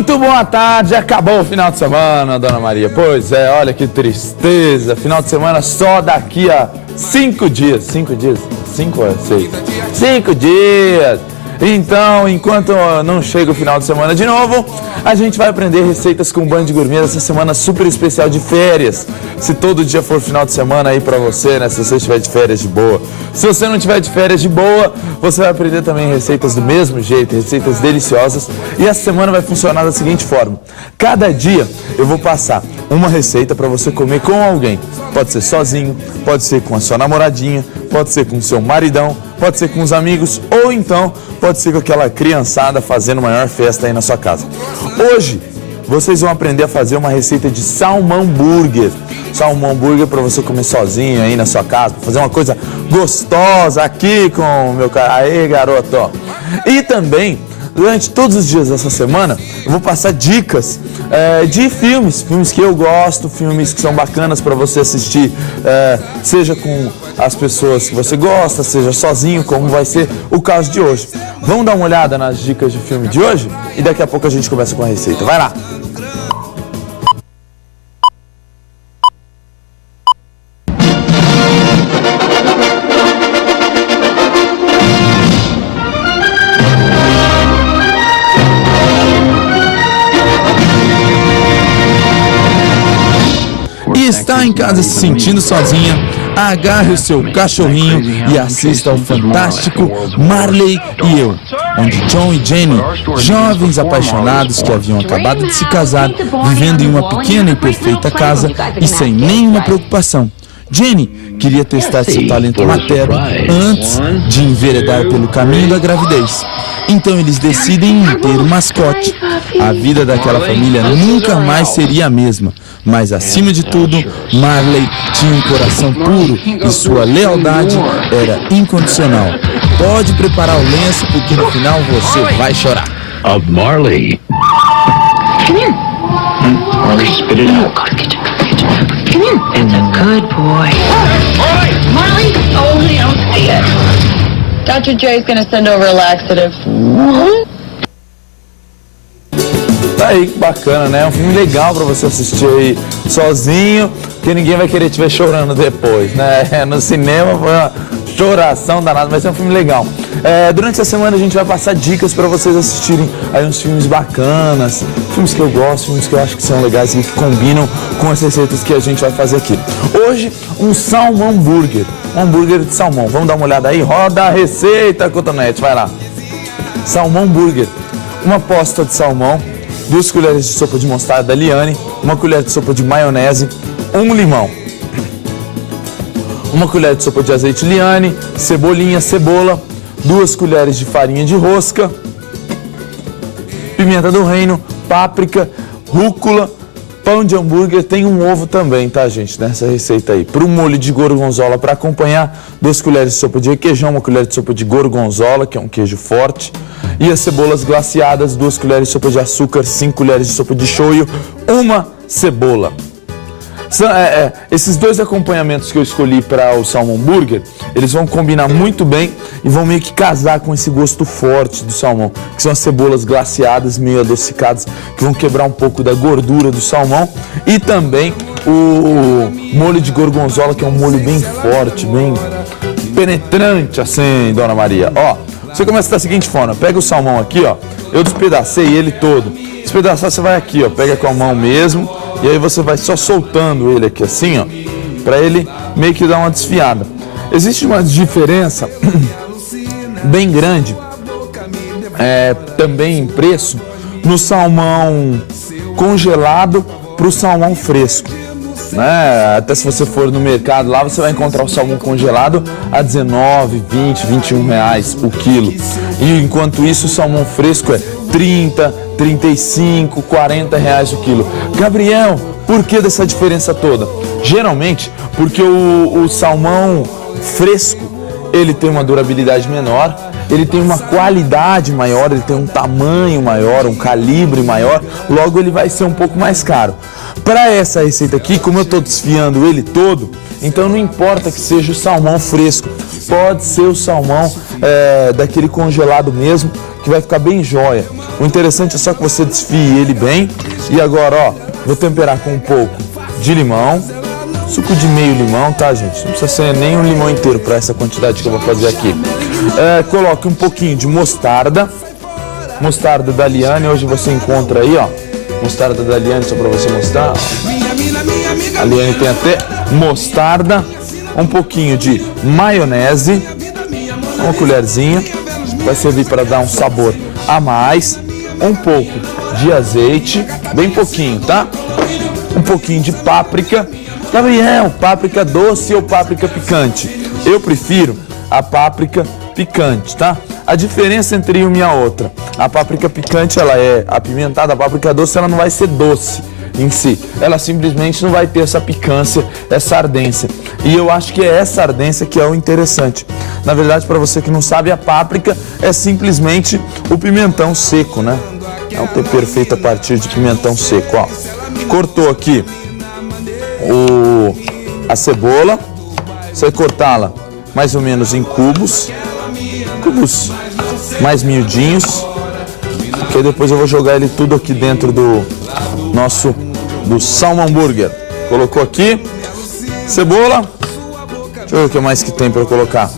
Muito boa tarde, acabou o final de semana, Dona Maria. Pois é, olha que tristeza, final de semana só daqui a 5 dias. 5 dias? 5 ou 6? 5 dias! Então, enquanto não chega o final de semana de novo, a gente vai aprender receitas com Band Gourmet essa semana super especial de férias. Se todo dia for final de semana aí pra você, né? Se você estiver de férias de boa. Se você não estiver de férias de boa, você vai aprender também receitas do mesmo jeito, receitas deliciosas. E essa semana vai funcionar da seguinte forma. Cada dia eu vou passar uma receita pra você comer com alguém. Pode ser sozinho, pode ser com a sua namoradinha, pode ser com o seu maridão, pode ser com os amigos ou então pode ser com aquela criançada fazendo maior festa aí na sua casa. Hoje vocês vão aprender a fazer uma receita de salmão burger. Salmão burger para você comer sozinho aí na sua casa, pra fazer uma coisa gostosa aqui com o meu cara. Aê, garoto! E também, durante todos os dias dessa semana, eu vou passar dicas de filmes que eu gosto, filmes que são bacanas para você assistir, seja com as pessoas que você gosta, seja sozinho, como vai ser o caso de hoje. Vamos dar uma olhada nas dicas de filme de hoje e daqui a pouco a gente começa com a receita. Vai lá! Está em casa se sentindo sozinha, agarre o seu cachorrinho e assista ao fantástico Marley e Eu, onde John e Jenny, jovens apaixonados que haviam acabado de se casar, vivendo em uma pequena e perfeita casa e sem nenhuma preocupação. Jenny queria testar seu talento materno antes de enveredar pelo caminho da gravidez. Então eles decidem ter um mascote. A vida daquela família nunca mais seria a mesma. Mas acima de tudo, Marley tinha um coração puro e sua lealdade era incondicional. Pode preparar o lenço porque no final você vai chorar. Of Marley. Come here. Marley, spit it out. Come here. It's a good boy. Marley? Oh, he don't say it. Dr. J's gonna send over a laxative. Tá aí, que bacana, né? É um filme legal pra você assistir aí sozinho, porque ninguém vai querer te ver chorando depois, né? No cinema foi uma choração danada, mas é um filme legal. Durante essa semana a gente vai passar dicas pra vocês assistirem aí uns filmes bacanas, filmes que eu gosto, filmes que eu acho que são legais e que combinam com as receitas que a gente vai fazer aqui. Hoje, um salmão burger, um hambúrguer de salmão. Vamos dar uma olhada aí? Roda a receita, Cotonete, vai lá. Salmão burger, uma posta de salmão, 2 colheres de sopa de mostarda Liane, 1 colher de sopa de maionese, 1 limão, 1 colher de sopa de azeite Liane, cebolinha, cebola, 2 colheres de farinha de rosca, pimenta do reino, páprica, rúcula, pão de hambúrguer, tem um ovo também, tá, gente, nessa receita aí. Para um molho de gorgonzola para acompanhar, 2 colheres de sopa de requeijão, 1 colher de sopa de gorgonzola, que é um queijo forte, e as cebolas glaciadas, 2 colheres de sopa de açúcar, 5 colheres de sopa de shoyu, 1 cebola. Esses 2 acompanhamentos que eu escolhi para o salmão burger, eles vão combinar muito bem e vão meio que casar com esse gosto forte do salmão, que são as cebolas glaciadas, meio adocicadas, que vão quebrar um pouco da gordura do salmão, e também o molho de gorgonzola, que é um molho bem forte, bem penetrante assim, Dona Maria. Ó, você começa da seguinte forma, pega o salmão aqui, ó, eu despedacei ele todo. Despedaçar você vai aqui, ó, pega com a mão mesmo, e aí você vai só soltando ele aqui assim, ó, pra ele meio que dar uma desfiada. Existe uma diferença bem grande, também em preço, no salmão congelado pro salmão fresco, né? Até se você for no mercado lá, você vai encontrar o salmão congelado a 19, 20, 21 reais o quilo. E enquanto isso, o salmão fresco é 30, 35, 40 reais o quilo. Gabriel, por que dessa diferença toda? Geralmente, porque o salmão fresco, ele tem uma durabilidade menor, ele tem uma qualidade maior, ele tem um tamanho maior, um calibre maior, logo ele vai ser um pouco mais caro. Para essa receita aqui, como eu estou desfiando ele todo, então não importa que seja o salmão fresco, pode ser o salmão daquele congelado mesmo, que vai ficar bem jóia. O interessante é só que você desfie ele bem. E agora, ó, vou temperar com um pouco de limão, suco de meio limão, tá, gente? Não precisa ser nem um limão inteiro para essa quantidade que eu vou fazer aqui. Coloque um pouquinho de mostarda da Liane, hoje você encontra aí, ó, mostarda da Liane, só para você mostrar. A Liane tem até mostarda, um pouquinho de maionese, uma colherzinha, vai servir para dar um sabor a mais, um pouco de azeite, bem pouquinho, tá? Um pouquinho de páprica. Gabriel, páprica doce ou páprica picante? Eu prefiro a páprica picante, tá? A diferença entre uma e a outra, a páprica picante ela é apimentada, a páprica doce ela não vai ser doce em si, ela simplesmente não vai ter essa picância, essa ardência. E eu acho que é essa ardência que é o interessante. Na verdade, para você que não sabe, a páprica é simplesmente o pimentão seco, né? É um tempero feito a partir de pimentão seco, ó. Cortou aqui a cebola, você vai cortá-la mais ou menos em cubos mais miudinhos, que depois eu vou jogar ele tudo aqui dentro do salmão hambúrguer. Colocou aqui cebola, deixa eu ver o que mais que tem para colocar.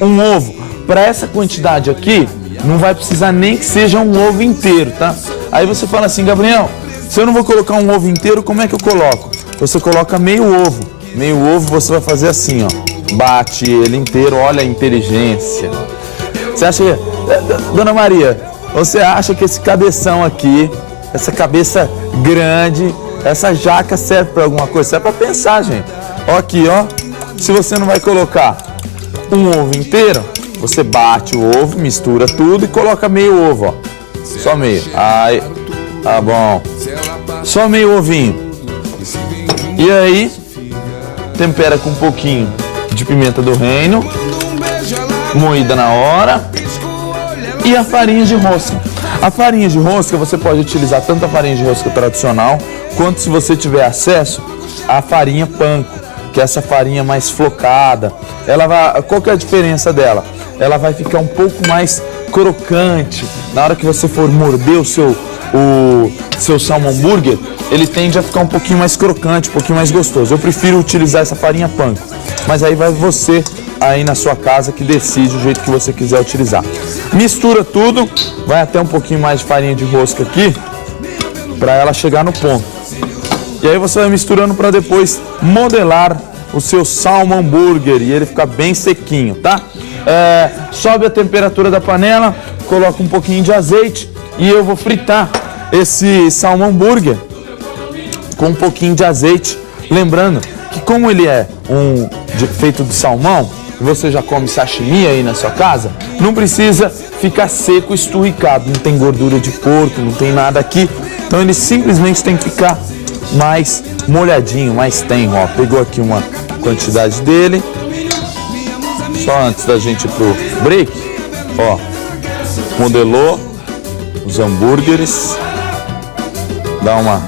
Um ovo. Para essa quantidade aqui não vai precisar nem que seja um ovo inteiro, tá? Aí você fala assim, Gabriel, se eu não vou colocar um ovo inteiro, como é que eu coloco? Você coloca meio ovo. Meio ovo você vai fazer assim, ó. Bate ele inteiro, olha a inteligência. Você acha que... Dona Maria, você acha que esse cabeção aqui, essa cabeça grande, essa jaca serve para alguma coisa? Serve para pensar, gente. Ó aqui, ó. Se você não vai colocar um ovo inteiro, você bate o ovo, mistura tudo e coloca meio ovo, ó. Só meio. Aí, tá bom. Só meio ovinho. E aí, tempera com um pouquinho de pimenta do reino, moída na hora, e a farinha de rosca. A farinha de rosca você pode utilizar tanto a farinha de rosca tradicional, quanto, se você tiver acesso, a farinha panko, que é essa farinha mais flocada. Ela vai, qual que é a diferença dela? Ela vai ficar um pouco mais crocante. Na hora que você for morder o seu salmão hambúrguer, ele tende a ficar um pouquinho mais crocante, um pouquinho mais gostoso. Eu prefiro utilizar essa farinha panko, mas aí vai você aí na sua casa que decide o jeito que você quiser utilizar. Mistura tudo, vai até um pouquinho mais de farinha de rosca aqui, para ela chegar no ponto. E aí você vai misturando para depois modelar o seu salmão hambúrguer e ele ficar bem sequinho, tá? Sobe a temperatura da panela, coloca um pouquinho de azeite e eu vou fritar esse salmão hambúrguer com um pouquinho de azeite. Lembrando que como ele é feito de salmão, você já come sashimi aí na sua casa, não precisa ficar seco, esturricado, não tem gordura de porco, não tem nada aqui, então ele simplesmente tem que ficar mais molhadinho, mais tenro, ó. Pegou aqui uma quantidade dele, só antes da gente ir pro break, ó, modelou os hambúrgueres, dá uma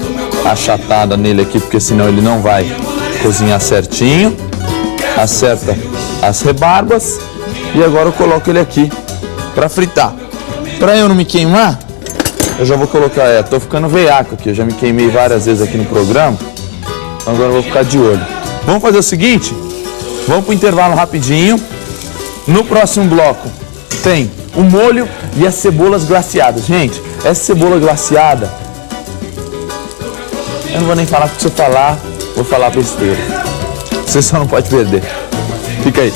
achatada nele aqui, porque senão ele não vai cozinhar certinho, acerta as rebarbas e agora eu coloco ele aqui para fritar. Para eu não me queimar, eu já vou colocar, tô ficando veiaco aqui, eu já me queimei várias vezes aqui no programa, então agora eu vou ficar de olho. Vamos fazer o seguinte, vamos pro intervalo rapidinho. No próximo bloco tem o molho e as cebolas glaciadas. Gente, essa cebola glaciada, eu não vou nem falar, porque se eu falar, vou falar besteira. Você só não pode perder. Fica aí.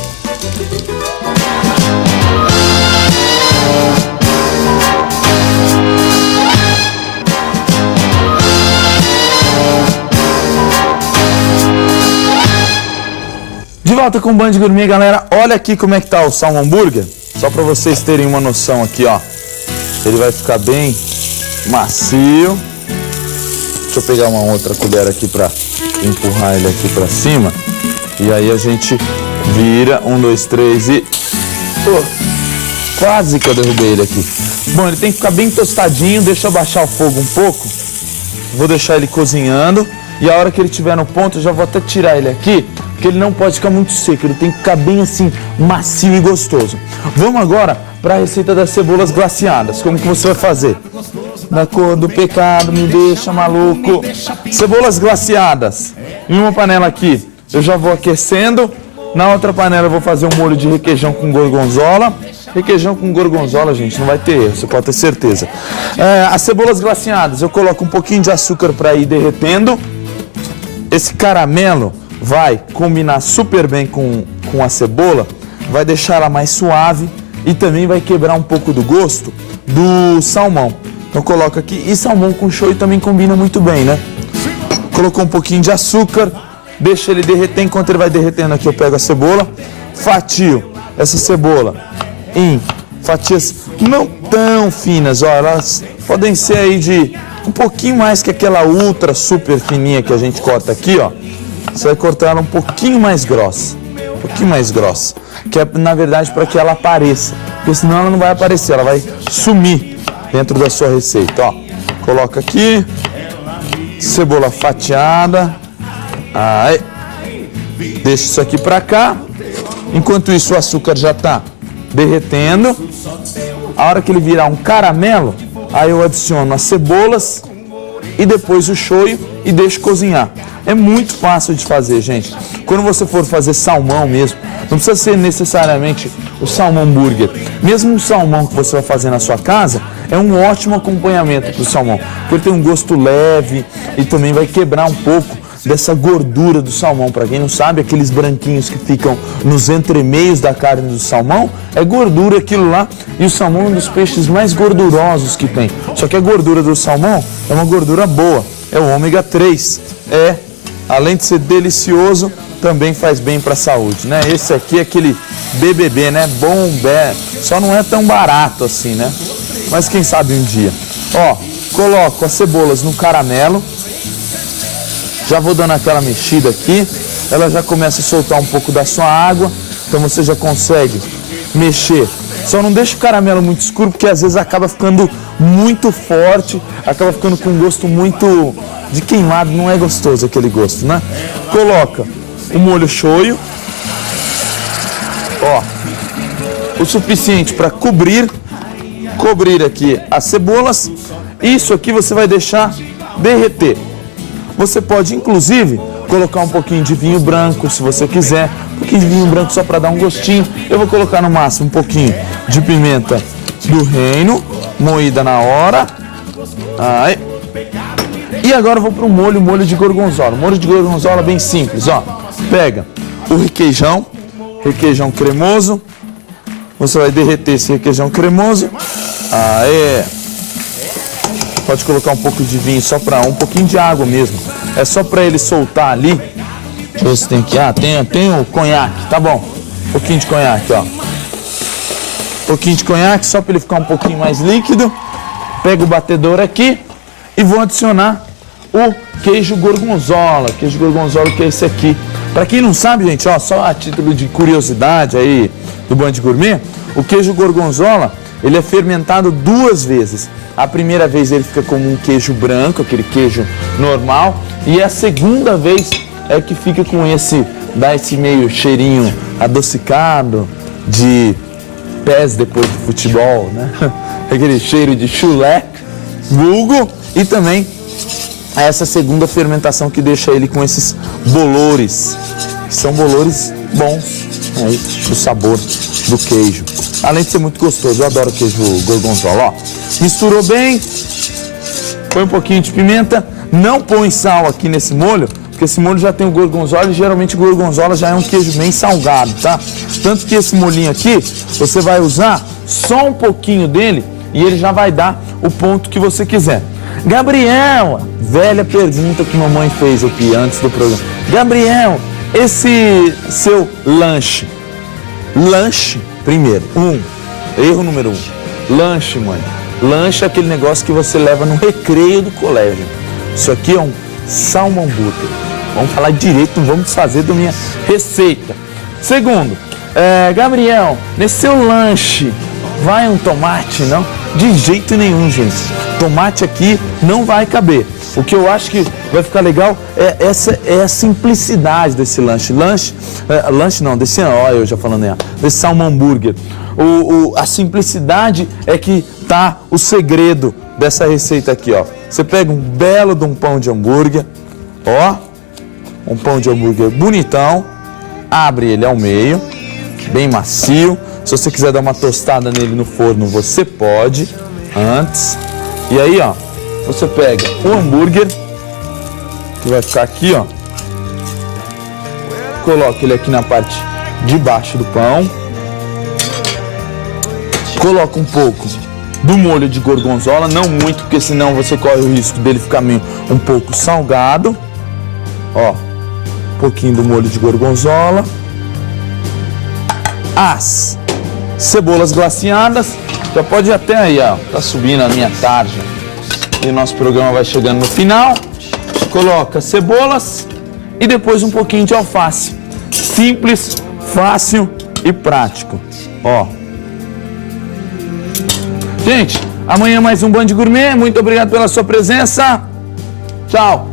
De volta com o Band Gourmet, galera. Olha aqui como é que tá o salmão hambúrguer. Só para vocês terem uma noção aqui, ó. Ele vai ficar bem macio. Deixa eu pegar uma outra colher aqui para empurrar ele aqui para cima. E aí a gente vira, 1, 2, 3 e... quase que eu derrubei ele aqui. Bom, ele tem que ficar bem tostadinho, deixa eu abaixar o fogo um pouco. Vou deixar ele cozinhando e a hora que ele estiver no ponto, eu já vou até tirar ele aqui que ele não pode ficar muito seco, ele tem que ficar bem assim, macio e gostoso. Vamos agora para a receita das cebolas glaciadas. Como que você vai fazer? Da cor do pecado, me deixa maluco. Cebolas glaciadas. Em uma panela aqui, eu já vou aquecendo. Na outra panela eu vou fazer um molho de requeijão com gorgonzola. Requeijão com gorgonzola, gente, não vai ter erro, você pode ter certeza. As cebolas glaciadas, eu coloco um pouquinho de açúcar para ir derretendo. Esse caramelo vai combinar super bem com a cebola, vai deixar ela mais suave e também vai quebrar um pouco do gosto do salmão. Então coloca aqui, e salmão com shoyu também combina muito bem, né? Colocou um pouquinho de açúcar, deixa ele derreter. Enquanto ele vai derretendo aqui, eu pego a cebola, fatio essa cebola em fatias não tão finas, ó, elas podem ser aí de um pouquinho mais que aquela ultra super fininha que a gente corta aqui, ó. Você vai cortar ela um pouquinho mais grossa, que é na verdade para que ela apareça, porque senão ela não vai aparecer, ela vai sumir dentro da sua receita, ó. Coloca aqui, cebola fatiada, aí, deixa isso aqui para cá. Enquanto isso o açúcar já está derretendo. A hora que ele virar um caramelo, aí eu adiciono as cebolas e depois o shoyu e deixo cozinhar. É muito fácil de fazer, gente. Quando você for fazer salmão mesmo, não precisa ser necessariamente o salmão burger. Mesmo o salmão que você vai fazer na sua casa, é um ótimo acompanhamento para o salmão, porque ele tem um gosto leve e também vai quebrar um pouco dessa gordura do salmão. Para quem não sabe, aqueles branquinhos que ficam nos entremeios da carne do salmão, é gordura aquilo lá, e o salmão é um dos peixes mais gordurosos que tem. Só que a gordura do salmão é uma gordura boa, é o ômega 3. Além de ser delicioso, também faz bem para a saúde, né? Esse aqui é aquele BBB, né? Bombé, só não é tão barato assim, né? Mas quem sabe um dia. Ó, coloco as cebolas no caramelo. Já vou dando aquela mexida aqui, ela já começa a soltar um pouco da sua água, então você já consegue mexer. Só não deixa o caramelo muito escuro, porque às vezes acaba ficando muito forte, acaba ficando com um gosto muito de queimado, não é gostoso aquele gosto, né? Coloca o molho shoyu, ó, o suficiente para cobrir aqui as cebolas. Isso aqui você vai deixar derreter. Você pode, inclusive, colocar um pouquinho de vinho branco, se você quiser. Um pouquinho de vinho branco só para dar um gostinho. Eu vou colocar no máximo um pouquinho de pimenta do reino, moída na hora. Aí. E agora eu vou para o molho de gorgonzola. Molho de gorgonzola bem simples, ó. Pega o requeijão cremoso. Você vai derreter esse requeijão cremoso. Aí. Pode colocar um pouco de vinho, só para um pouquinho de água mesmo. É só para ele soltar ali. Deixa eu ver se tem aqui. Tem o conhaque, tá bom. Um pouquinho de conhaque, ó. Um pouquinho de conhaque, só para ele ficar um pouquinho mais líquido. Pego o batedor aqui e vou adicionar o queijo gorgonzola. Queijo gorgonzola, que é esse aqui. Para quem não sabe, gente, ó, só a título de curiosidade aí do Band Gourmet, o queijo gorgonzola, ele é fermentado 2 vezes. A primeira vez ele fica como um queijo branco, aquele queijo normal, e a segunda vez é que fica com dá esse meio cheirinho adocicado de pés depois do futebol, né? Aquele cheiro de chulé, vulgo, e também essa segunda fermentação que deixa ele com esses bolores, que são bolores bons aí do sabor do queijo. Além de ser muito gostoso, eu adoro queijo gorgonzola, ó. Misturou bem, põe um pouquinho de pimenta, não põe sal aqui nesse molho, porque esse molho já tem o gorgonzola e geralmente o gorgonzola já é um queijo bem salgado, tá? Tanto que esse molhinho aqui, você vai usar só um pouquinho dele e ele já vai dar o ponto que você quiser. Gabriel, velha pergunta que mamãe fez aqui antes do programa. Gabriel, esse seu lanche, primeiro, erro número 1, lanche, mãe. Lanche é aquele negócio que você leva no recreio do colégio. Isso aqui é um salmão burger. Vamos falar direito, não vamos desfazer da minha receita. Segundo, Gabriel, nesse seu lanche vai um tomate, não? De jeito nenhum, gente. Tomate aqui não vai caber. O que eu acho que vai ficar legal é a simplicidade desse lanche. Desse salmão hambúrguer. A simplicidade é que tá o segredo dessa receita aqui, ó. Você pega um belo de um pão de hambúrguer, ó, um pão de hambúrguer bonitão, abre ele ao meio, bem macio. Se você quiser dar uma tostada nele no forno, você pode, antes. E aí, ó, você pega o hambúrguer, que vai ficar aqui, ó, coloca ele aqui na parte de baixo do pão, coloca um pouco do molho de gorgonzola, não muito, porque senão você corre o risco dele ficar meio um pouco salgado, ó, um pouquinho do molho de gorgonzola, as cebolas glaciadas, já pode ir até aí, ó, tá subindo a minha tarja e o nosso programa vai chegando no final. Coloca cebolas e depois um pouquinho de alface. Simples, fácil e prático, ó. Gente, amanhã mais um Band Gourmet, muito obrigado pela sua presença, tchau!